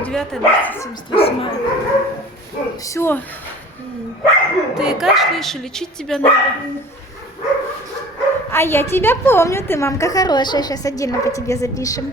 209, 278. Все. Ты кашляешь и лечить тебя надо. А я тебя помню, ты мамка хорошая, сейчас отдельно по тебе запишем.